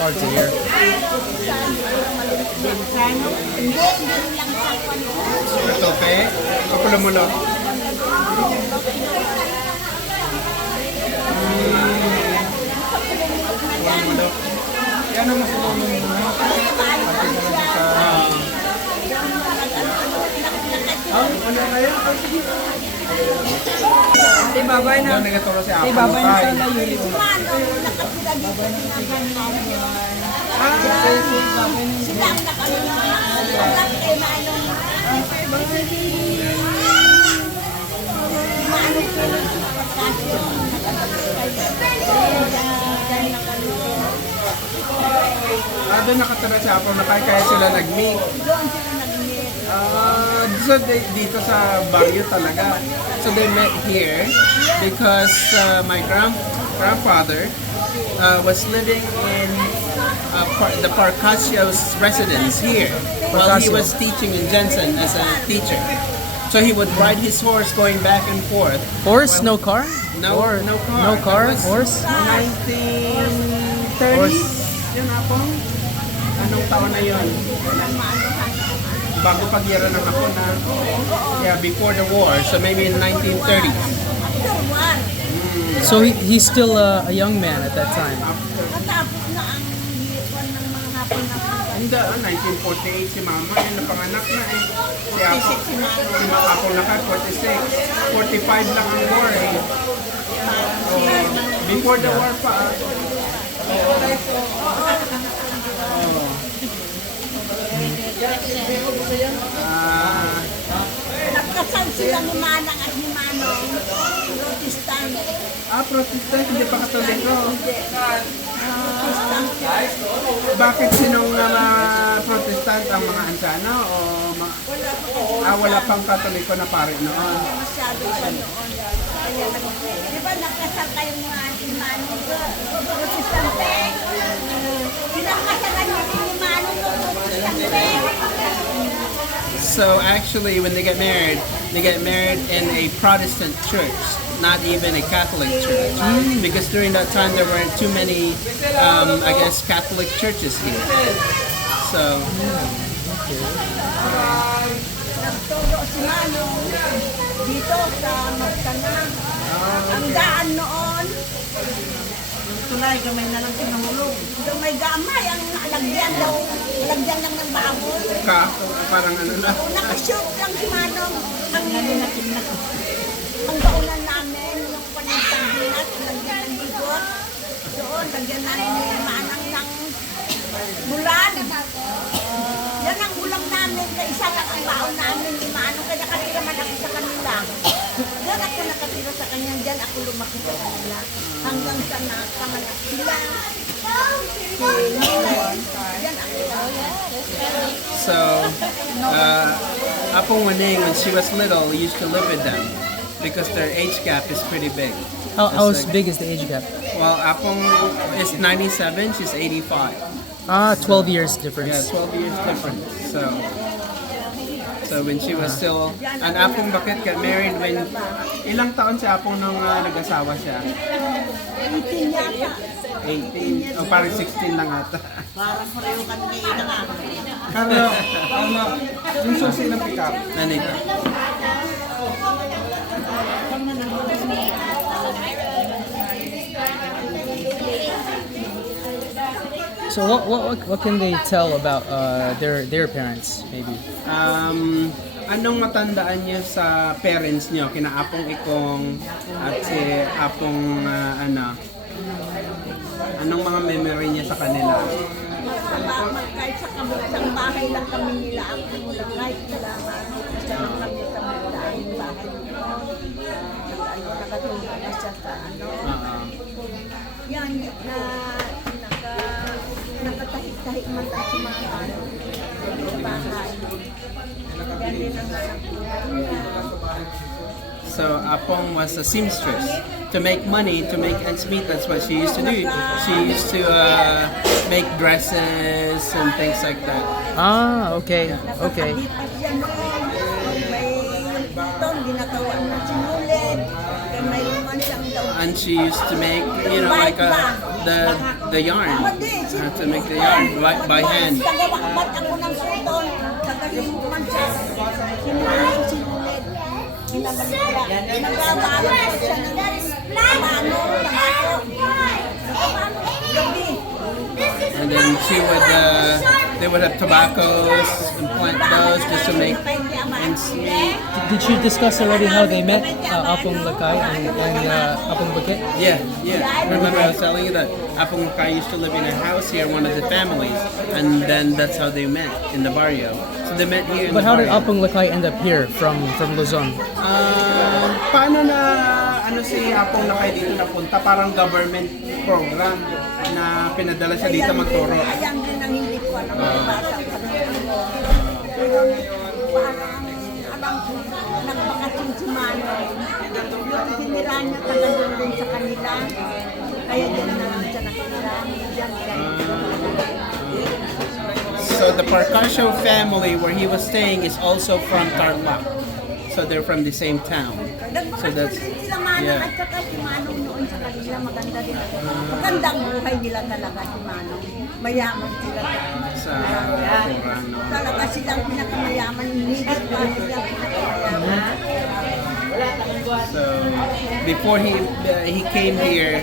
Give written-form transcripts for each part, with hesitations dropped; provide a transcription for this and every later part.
Hard to hear. Tope, kapula mo lang. Yan ang masulong mo. Ano kaya? Ibabay na. Nagaturo si Apong. Ibabay na sa layo. Doon nakatara si Apong na kaya sila nag-meet. So dito sa Baguio talaga. So they met here because my grandfather was living in the Parcasio's residence here while he was teaching in Jensen as a teacher. So he would ride his horse going back and forth. Horse? No car? No, Or, no car. No car? That was Horse? 1930s. Horse. Yun, Apong. Anong taon na yun? Bago pagyera ng Hapon na. Yeah, before the war. So maybe in 1930s. So he's still a young man at that time. Matapos na ang hipon ng mga hapon na Hindi, 1948 si Mama. Yan, napanganak na eh. Si Apong, si Apong na 46. 45 lang ang war eh. Before the war pa. nagkasal sila ni Manang at ni Manong, Protestant. Protestant, hindi pa Katoliko. Protestant. Bakit sinong Protestant ang mga Anciano? Wala pang Katoliko na pare noon. Masyado pa noon. Kaya di ba nagkasal kayong mga ni Manong Protestante? Pinakasalan niya ni Manong Protestante. So actually, when they get married in a Protestant church, not even a Catholic church, because during that time there weren't too many, I guess, Catholic churches here. So. Nagturo si Manong dito sa Magtanang. Ang daan noon, tulay, gamay na lang pinahulog. Gamay gamay, ang lagyan daw, lagyan lang ng baboy. Parang ano na. Nakashoot lang si Manong. Ang baunan namin, yung panitang binat, lagyan ng bigot. Doon, lagyan namin ng manang ng bulan. Yan ang ulam namin, kaisa lang ang baon namin ni Manong. Kaya nakatira man ako sa kanila. Diyan ako nakatira sa kanya, diyan ako lumaki sa kanila. Hanggang sa nakamanap sila. Diyan ako. So, Apong Waning, when she was little, used to live with them because their age gap is pretty big. How big is the age gap? Well, Apong is 97, she's 85. 12 years Yeah, difference. 12 years difference. So when she was still, and Apong Baket got married when, ilang taon si Apong nung nag-asawa siya? 18 yata. 18, o parang 16 lang ata. Parang pareho kami kay Ina nga. Carlo, yung susi ng pick-up. Nanito. So what can they tell about their parents maybe? Anong matandaan niyo sa parents niyo, kina Apong Ikong at si Apong anong mga memory niya sa kanila? Kahit sa kamulang bahay lang kami nila ako mula kahit kailangan. Isa lang kami sa mulaing bahay nila. Nakatulog na siya sa yan na nakatahik-tahik man tayo sa mga bahay. Ganyan ang So Apong was a seamstress. To make money, to make ends meet, that's what she used to do. She used to make dresses and things like that. Okay. Nakakalipas siya noon. May itong ginagawa na sinulid. May man siyang daw. And she used to make, like the yarn. I have to make the yarn by hand. Tagawakbat ako ng suton. Tagalimuman siya. Sinulit. Ginabalik siya. Nagbabalot ko siya ng tabato. Gabi. And then they would have tobaccos and plant those just to make ends meet. Did you discuss already how they met, Apong Lakay and Apong Baket? Yeah. Remember I was telling you that Apong Lakay used to live in a house here, one of the families, and then that's how they met in the barrio. So they met here in But the how did barrio. Apong Lakay end up here from Luzon? Paano na si Apong Lakay dito napunta? Parang government program na pinadala siya dito magturo. Ayan din ang hindi ko alam ang basa pa pero parang alam ko nagpakasinsimano yung tinira niya talaga doon sa kanila kaya dyan na lang siya nakira dyan. So the Parcasio family where he was staying is also from Tarlac. So they're from the same town. So that's Sila Manong at saka si Manong noon sa kanila maganda din. Magandang buhay nila talaga si Manong. Mayaman sila. sa Corano. Talaga silang pinakamayaman. Yniguez pa silang pinakamayaman. So before he came here,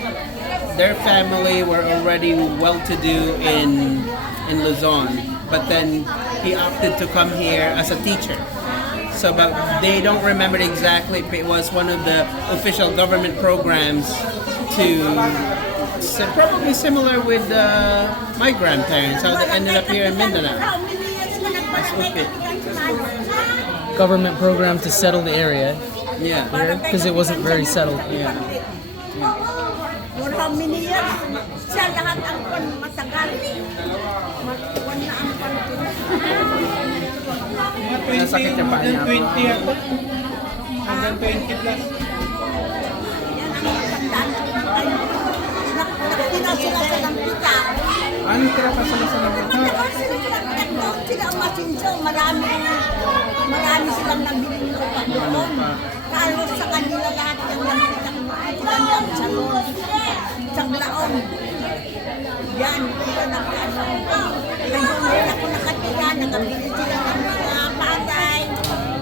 their family were already well-to-do in Luzon, but then he opted to come here as a teacher. So, but they don't remember exactly if it was one of the official government programs probably similar with my grandparents, how they ended up here in Mindanao. That's okay. Government program to settle the area Yeah. here because it wasn't very settled. Yeah. For how many years? Siya lahat ang matagal. Matuwan na ang Nasakit yung paa niya. 20 ako. Hanggang 20 plus. yan ang matandaan. Nakatinaw sila sa lampita. Anong tira pa sila sa mga Matagal sila sa lampita. Sila ang masinso. Marami silang nabiling lupa doon. Kalos sa kanila lahat yung lampita. Silang salon. Saglaon. Yan. Sila nagkano. Kaya doon ako nakatira. Nakabili sila ng mga patay.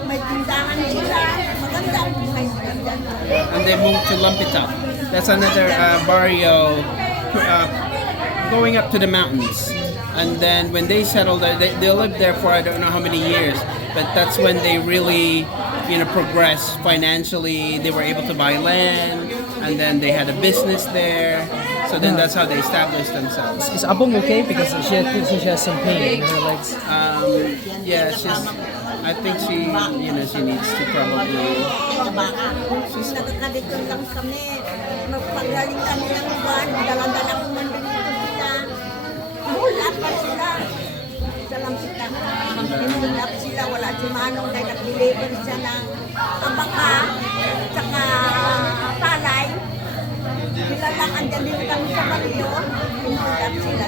May tindahan sila. Maganda ang buhay sila dyan. and they moved to Lumpita. That's another barrio going up to the mountains. And then when they settled there, they lived there for I don't know how many years, but that's when they really, progressed financially. They were able to buy land, and then they had a business there. So then that's how they established themselves. Is Apong okay? Because she has some pain in her legs. Yeah, I think she needs to probably. Nagkakadito lang kami. Magpagaling kami ng buwan. Dala-dala ko man din sila. Wala pa sila. Sa lampita. Hinulap sila. Wala si Manong dahil nag-deliver siya ng kabaka. Tsaka palay. Sila lang andyan din kami sa baryo. Hinulap sila.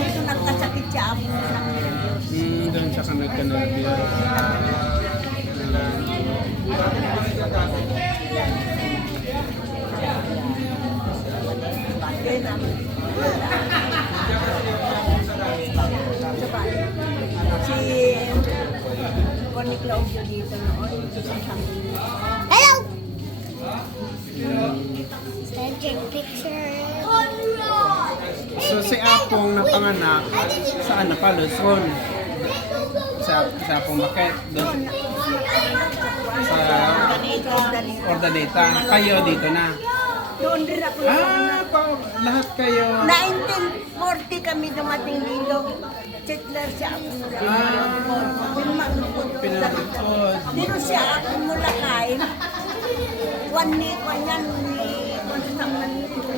Dito nagkasakit siya ako ng nervyos. Doon siya ka nagka-nervyos. Si Connie Claudio dito noon. Hello! Take picture. So si Apong napanganak saan na pa? Luzon. Sa Apong Baket. Doon sa Ordaneta. Kayo dito na. Doon din ako. Lahat kayo. 1940 kami dumating dito. Hitler siya ako mula. Pinalutod. Dito siya ako mula kay. Kanyan ni Konstantan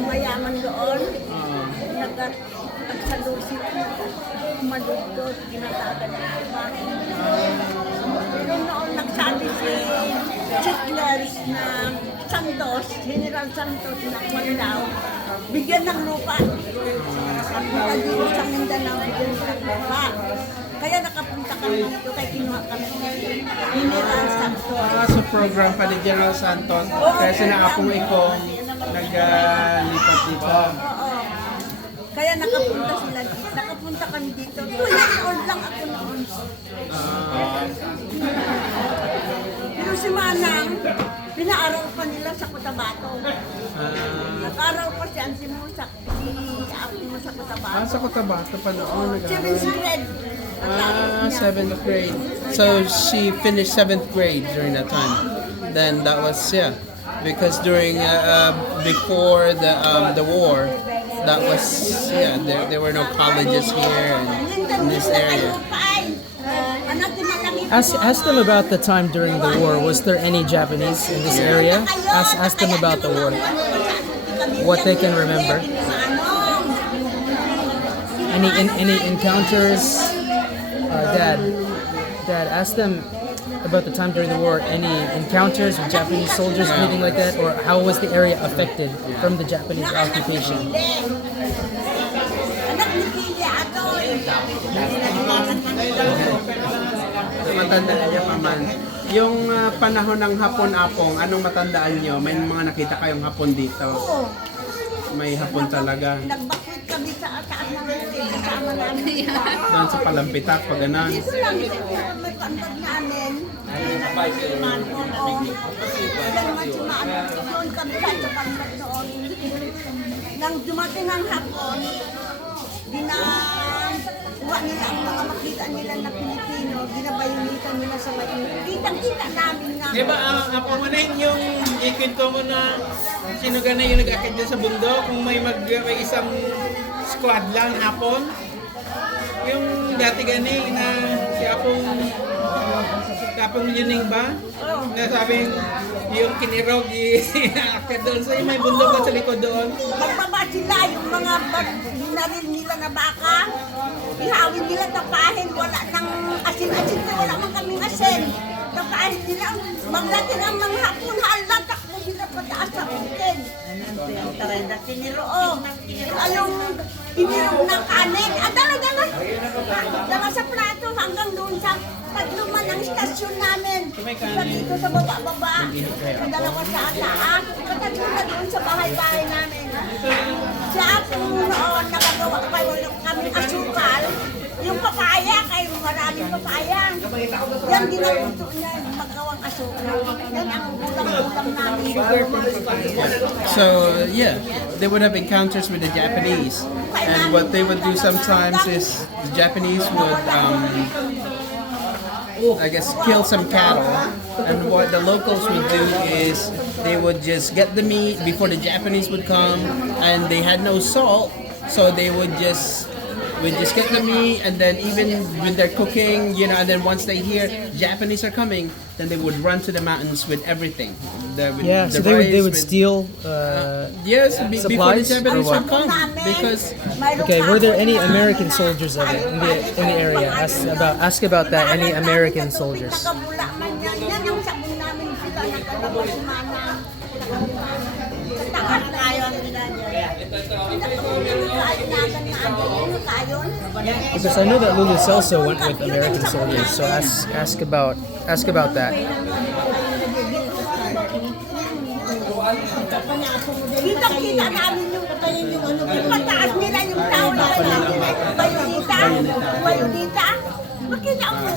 mayaman doon. Nagsalusi madudod. Ginatagan ng iba. Pero noon nagsabi si Hitler na Santos, General Santos na Mandaw, bigyan ng lupa. At mula dito sa Mindanao, bigyan ng lupa. Kaya nakapunta kami dito, kaya kinuha kami ni General Santos. So program pa ni General Santos. Kaya sina Apong Ikong naglipat dito. Oo. Kaya nakapunta sila dito. Nakapunta kami dito. 2 years old lang ako noon. Pero si Manang, pinaaral pa nila sa Cotobato. Nag-aral pa si Anciano sa Cotobato. Sa Cotobato pa noon. 7th grade. 7th grade. So she finished 7th grade during that time. Then that was because during before the war, that was there were no colleges here in this area. Ask them about the time during the war. Was there any Japanese in this area? Ask them about the war. What they can remember. Any encounters? Dad, ask them about the time during the war. Any encounters with Japanese soldiers, anything like that, or how was the area affected from the Japanese occupation? Matandaan niyo pa man. Yung panahon ng Hapon Apong, anong matandaan niyo? May mga nakita kayong Hapon dito? May Hapon talaga. Nagbakwit kami sa taas ng bukid. Kasama namin. Doon sa Palampitak, pag ganun. Dito lang, may pantag namin. Manhon o. Doon kami sa pantag noon. Nang dumating ang hapon, ginawa nila ang mga makita nila na Pilipino, ginabayunitan nila sa may kitang-kita namin na. Di ba, Apong Waning, yung ikwento mo na sino gana yung nag-akit dyan sa bundok, kung may isang squad lang, Apong, yung dati gani na si Apong Yuning ba? Na sabing yung kinirog, i-akit doon. So yung may bundok doon sa likod doon. Magbaba sila, yung mga binaril nila na baka, ihawin nila, tapahin, wala nang asin-asin na, wala man kaming asin. Tapahin nila, magdating ang mga hapon, halang takbo sila pataas sa bukid. Taray na tiniro, yung tiniro ng kanin, dala sa plato hanggang doon sa pagluman ng istasyon namin. Sa dito sa baba-baba, sa dalawa sa taas, pataglo na doon sa bahay-bahay namin. Sa Apong noon, nakagawa kami asukal. Yung papaya, kayo maraming papaya. Yan ginaluto niya, magawang asukal. Yan ang ulam-ulam namin. So they would have encounters with the Japanese, and what they would do sometimes is the Japanese would, I guess, kill some cattle, and what the locals would do is they would just get the meat before the Japanese would come, and they had no salt, so they would just get the meat, and then even when they're cooking, and then once they hear Japanese are coming, then they would run to the mountains with everything. So they would steal Yes, before the supplies or Japanese what? would come, because Okay, were there any American soldiers in the area? Ask about that. Any American soldiers? Nakabula man yan. Yan yung sabon namin sila nakalabas si Manang. Sa taas kayon nila niya. Because I know that Lulu Celso went with American soldiers, so ask about that. Kita namin yung pataas nila yung tao na bayonita. Makita mo.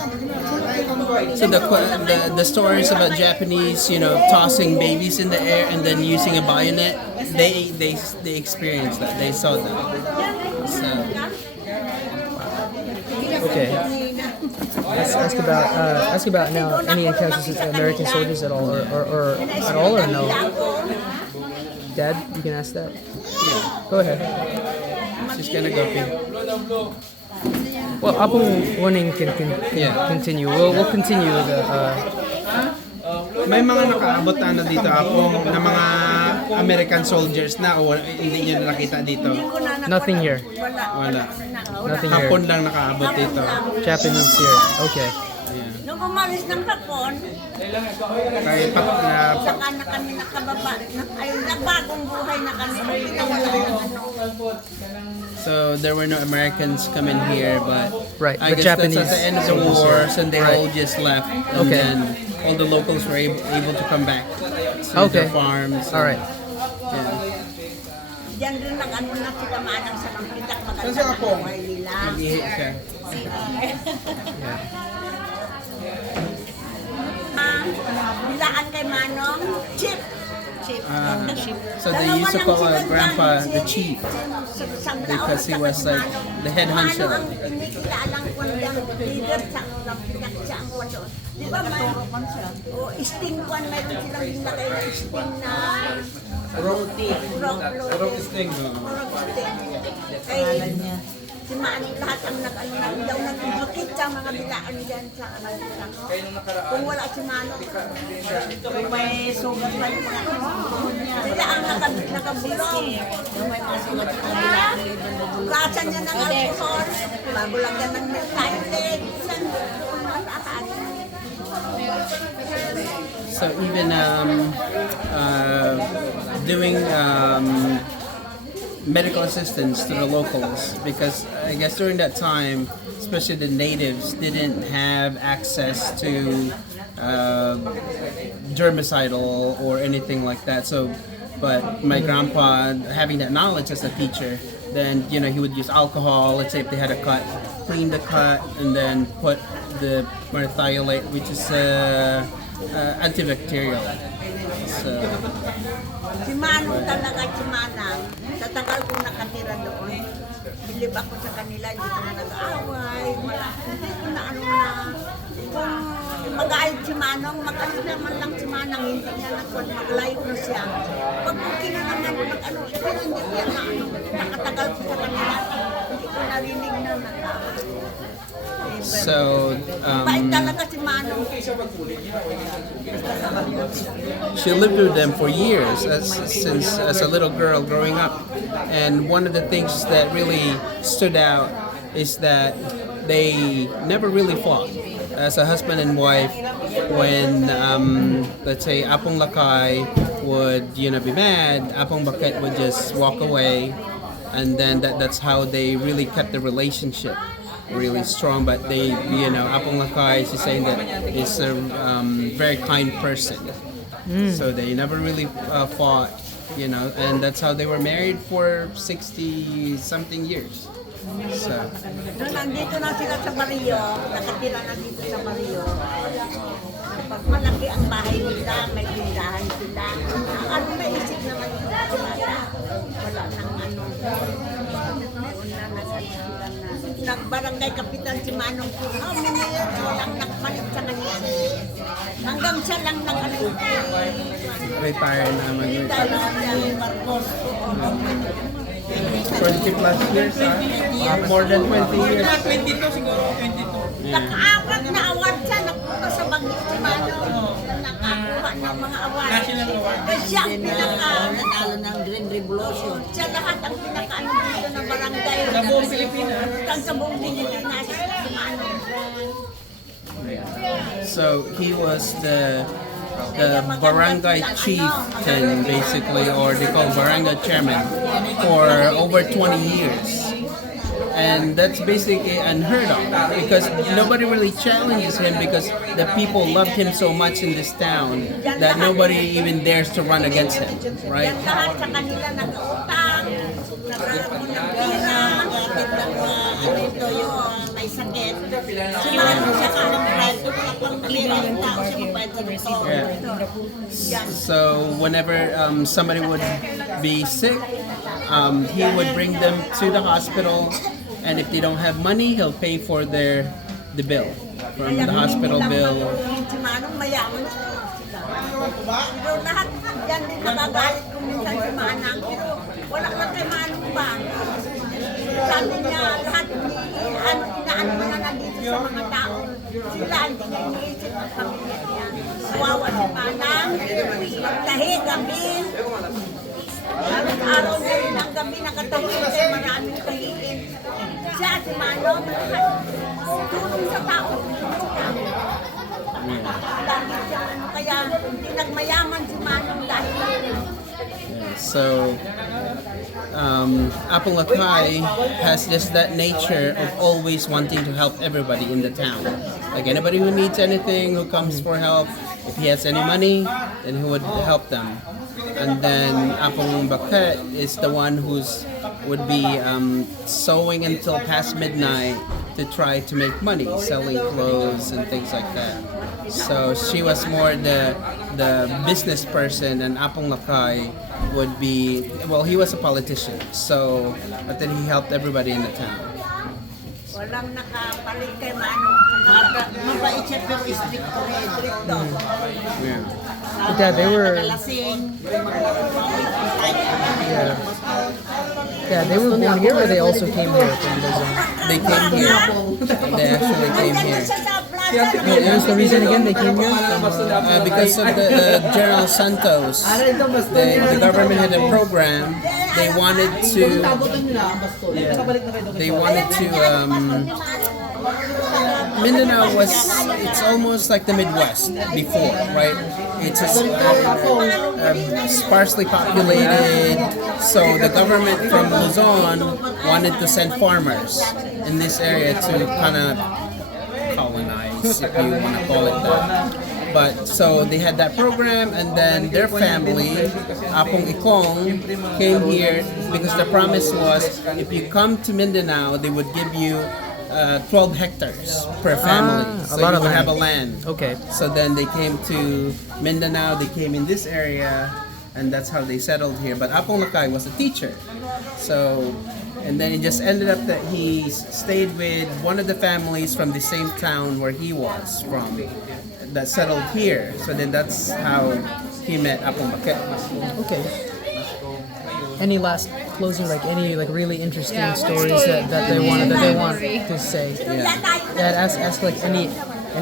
so the stories about Japanese, tossing babies in the air and then using a bayonet, they experienced that. They saw that. So Okay. Ask about now any encounters with American soldiers at all, or at all, or no? Dad, you can ask that. Go ahead. she's gonna go pee. Well, Apong Waning can continue. We'll continue with the. May mga nakaabot na dito Apong na mga American soldiers na o hindi niyo nakita dito. Nothing here. Wala. Nothing here. Hapon lang nakaabot dito. Japanese here. Okay. Nung umalis ng hapon, Kaya saka na kami nakababa. Ay, nagbagong buhay na kami. so there were no Americans coming here, but Right, I but guess Japanese that's at the end of the war, so they Right. all just left, and Okay. then all the locals were able to come back to Okay. their farms. All right. Yeah. Diyan rin nag-ano na sila Manang sa Lampitak Saan si Apong? buhay nila. Nag-ihi siya. Bilaan kay Manong, Chip. So they used to call Grandpa the Chief because he was like the head honcho. Ano ang inikilalang kundang leader sa pinagsaang walo. Di ba may sting one, mayroon silang nilagay na sting na roti. Roti sting. Kay si Manong lahat ang nag-ano na daw nag-bakit sa mga bilaan dyan sa kung wala si Manong. Kung may sugat pa yung mga sila ang nakabulong. Yung may mga sugat sa mga bilaan. Gasan niya ng alcohol. Bago lang yan ng milk. So even doing medical assistance to the locals, because I guess during that time, especially the natives didn't have access to germicidal or anything like that. So, but my grandpa, having that knowledge as a teacher, then he would use alcohol. Let's say if they had a cut, clean the cut, and then put the merthiolate, which is antibacterial. So. Si Manong talaga, si Manang, sa tagal kong nakatira doon, bilib ako sa kanila, hindi ko na nag-aaway, hindi ko na ano na, kung mag-aayod si Manong, mag-aayod naman lang si Manang, hindi niya mag-live na siya. Pag okay na naman, mag-ano, pero hindi niya na ano, nakatagal ko sa kanila, hindi ko narinig na nag-aaway. So, Bait talaga si Manong. she lived with them for years since as a little girl growing up. And one of the things that really stood out is that they never really fought. As a husband and wife, when let's say Apong Lakay would be mad, Apong Baket would just walk away, and then that's how they really kept the relationship really strong. But they, Apong Lakay, she's saying that is a very kind person. So they never really fought, and that's how they were married for 60-something years. So. Doon nandito na sila sa barrio, nakatira na dito sa barrio. Pag malaki ang bahay nila, may tindahan sila. Ang may isip naman yung wala nang ano. Nagbarangay kapitan si Manong Puno, miniyot, walang nakmalit sa kanya. Hanggang siya lang nag-ano. Retire naman yun. Marcos. 20 plus years, more than 20 years. 22 siguro, 22. Naka-apat na award siya, napunta sa Bagyo si Manong. Nakakuha ng mga award. National award. Kasi siya ang Nanalo ng Green Revolution. siya lahat ang pinaka-ano dito na barangay. Sa buong Pilipinas. Sa buong Pilipinas, si Manong. So he was the barangay chieftain, basically, or they call barangay chairman, for over 20 years. And that's basically unheard of because nobody really challenges him because the people loved him so much in this town that nobody even dares to run against him, right? Yan lahat sa kanila nag-utang, nag-pira, ano ito yung may sakit. Si Manong siya ka ng pride, pang pira ng tao siya magbayad sa doktor. Yan. So whenever somebody would be sick, he would bring them to the hospital, and if they don't have money, he'll pay for the bill from the hospital bill. Si Manong mayaman sila. Pero lahat yan din nagagalit kung minsan si Manang. Pero wala lang kay Manong ba? Sabi niya lahat inaano na nandito sa mga tao. Sila hindi niya iniisip ang pamilya niya. Kawawa si Manang. Magtahi, gabi. Araw na rin ang gabi nakatahiin kay maraming tahiin. Siya, si Manong, tulong sa tao. Lagi siya, kaya hindi nagmayaman si Manong dahil So Apong has just that nature of always wanting to help everybody in the town. Like anybody who needs anything, who comes for help, if he has any money, then he would help them. And then Apong Baket is the one would be sewing until past midnight to try to make money, selling clothes and things like that. So she was more the business person, and Apong Lakay would be, well, he was a politician. So, but then he helped everybody in the town. Walang nakapalit kay Manong. Mabait siya pero strict ko. Yeah. Yeah, they were. Lasing. Yeah. Yeah, they were born here, or they also came here from Luzon. They came here. They actually came here. What was the reason again they came here? Because of the General Santos, the government had a program. They wanted to. Mindanao it's almost like the Midwest before, right? It's sparsely populated, so the government from Luzon wanted to send farmers in this area to kind of colonize, if you want to call it that. But so they had that program, and then their family, Apong Ikong, came here because the promise was if you come to Mindanao, they would give you 12 hectares per family. A So lot you of would have a land. land. Okay. So then they came to Mindanao, they came in this area, and that's how they settled here. But Apong Lakay was a teacher. So, and then it just ended up that he stayed with one of the families from the same town where he was from, that settled here. So then that's how he met Apong Baket. Okay. Any last closing, like any like really interesting stories that they want to say? Yeah, ask like any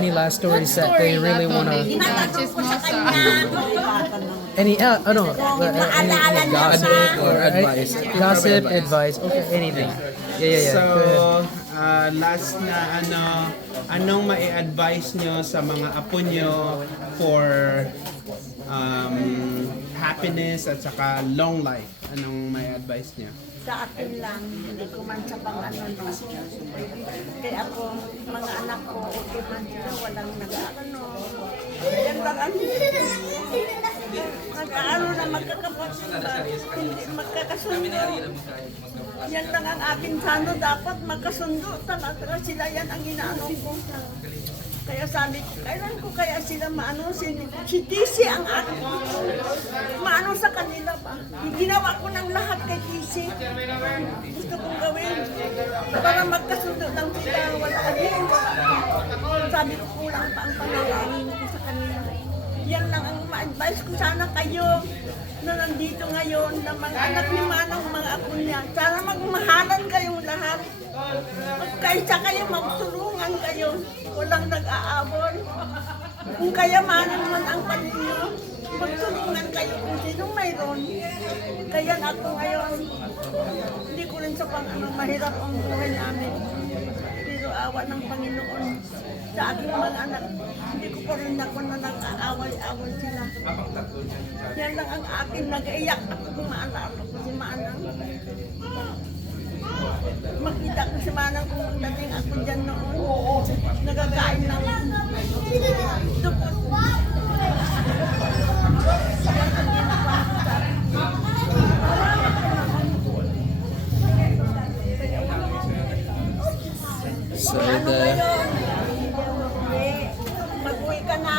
last stories that they really want to. Any any gossip Or advice. Gossip, advice, okay, anything. Yeah. So, Go ahead. last na anong mai-advise nyo sa mga apo nyo for happiness at saka long life? Anong mai-advise nyo? Sa akin lang, hindi ko man sa pang-ano no. Kaya ako, mga anak ko, okay man sila, walang nag-ano. Yan lang ano. Nag-ano na hindi magkakasundo. Yan lang ang aking sano, dapat magkasundo. Talaga sila yan ang inaano ko. Kaya sabi, kailan ko kaya sila maano, si TC ang aking maano sa kanila ba? Ginawa ko ng lahat kay TC. Gusto kong gawin para magkasundo lang sila. Wala again. Sabi ko kulang pa ang panalangin ko sa kanila. Yan lang ang ma-advise ko. Sana kayo na nandito ngayon na mga anak ni Manang, mga apo niya. Sana magmahalan kayong lahat. Magkaisa kayo, magtulungan kayo. Walang nag-aabon. Kung kayamanan man ang paninyo, magtulungan kayo kung sinong mayroon. Kaya ako ngayon, hindi ko rin sa mahirap ang buhay namin. Pero awa ng Panginoon sa aking mga anak, hindi ko pa rin ako na nag-aaway-away sila. Yan lang ang akin, nag-iyak ako kung maalala ko si Manang. Makita ko si Manang kung dating ako dyan noon. Nagagain ng dugo. Yan ang ginawa ko sa akin. So Mag-uwi ka na.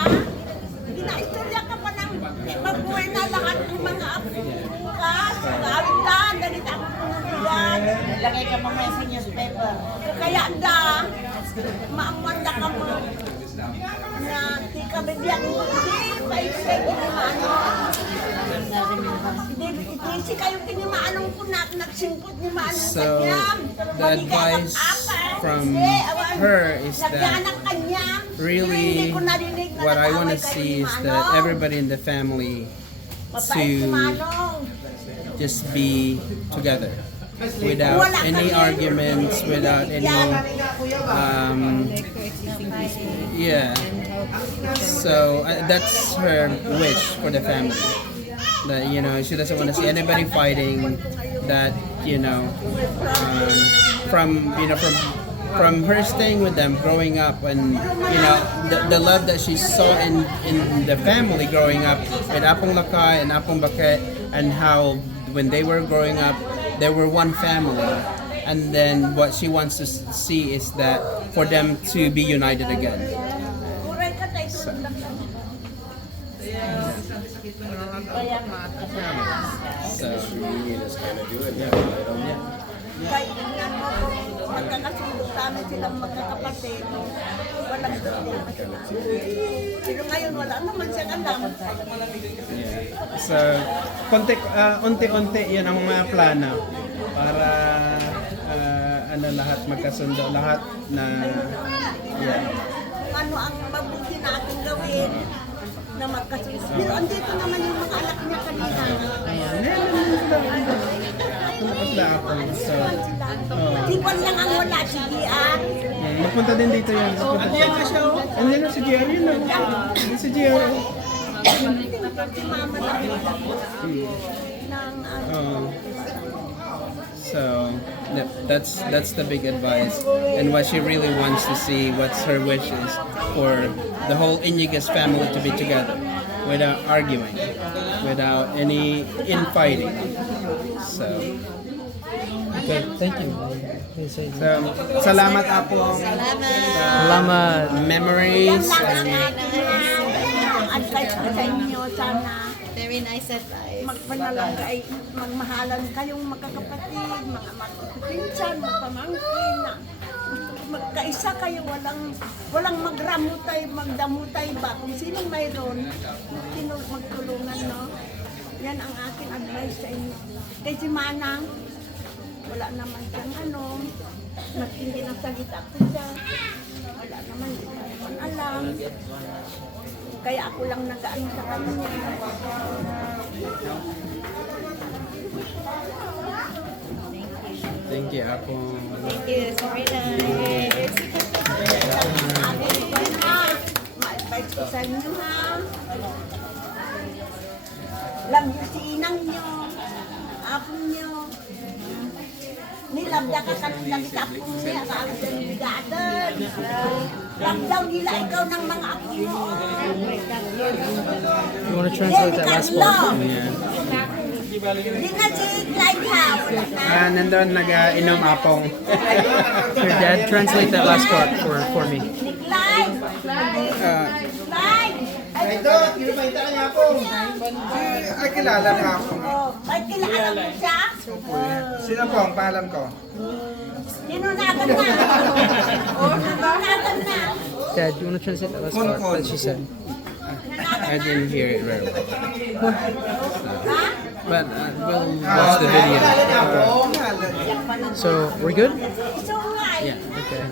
Ginaistorya ka pa ng mag-uwi na lahat ng mga apo. Bukas, gawin na, ganit ako punubigan. Lagay ka mamaya sa newspaper. Kaya da, maamanda ka mo. Na di ka bigyan mo, di pa isay kinimaano. Hindi kayo kinimaanong ko na nagsingkot ni Manong So, the advice from her is that really what I want to see is that everybody in the family to just be together without any arguments, without any so that's her wish for the family, that she doesn't want to see anybody fighting, that from her staying with them, growing up, and the love that she saw in the family growing up with Apong Lakay and Apong Baket, and how when they were growing up, they were one family. And then what she wants to see is that for them to be united again. So Kahit tingnan mo kung magkakasundo namin silang magkakapatid, walang pero ngayon wala naman siyang alam. So, unti-unti yan ang mga plano para lahat magkasundo, lahat na Kung ano ang mabuti natin gawin na magkasundo. Pero andito naman yung mga anak niya kanina. So, Iwan lang ang wala si GR. magpunta din dito yan. Andiyan na siya, oh. Andiyan na si GR yun. Si GR. Si mama lang ng So that's the big advice, and what she really wants to see, what's her wishes for the whole Yniguez family to be together, without arguing, without any infighting. So Okay, thank you. salamat Apong. Salamat. Memories. advice ko sa inyo, sana Very nice advice. magpanalagay, magmahalan kayong magkakapatid, mga magpinsan, magpamangkin na magkaisa kayo, walang magramutay, magdamutay ba? Kung sinong mayroon, magtulungan, no? Yan ang aking advice sa inyo. Kay si Manang, wala naman siyang mas hindi nasagit ako siya. Wala naman, hindi ko naman alam. Kaya ako lang nag-ano sa kanya. Thank you, Apong. Thank you. It's very nice. Ma-advise ko sa inyo, ha? Love niyo si inang niyo, apong niyo. Nilabda ka kanila kita apong niya, kaagad ng bigadan. Labdaw nila ikaw ng mga apong mo. You want to translate that last part? Di na si Clyde ha, wala na. Nandun nag-inom Apong. Your dad, translate that last part for me. Ni Clyde. Clyde. Ay, kilala ka ako. Oh, ay kilala mo siya? Sino po ang pangalan ko? Ninunagan na. Ninunagan na. Dad, you want to translate that last part that she said? I didn't hear it right. Ha? But we'll watch the video. So, we're good? So nga eh. Yeah. Okay.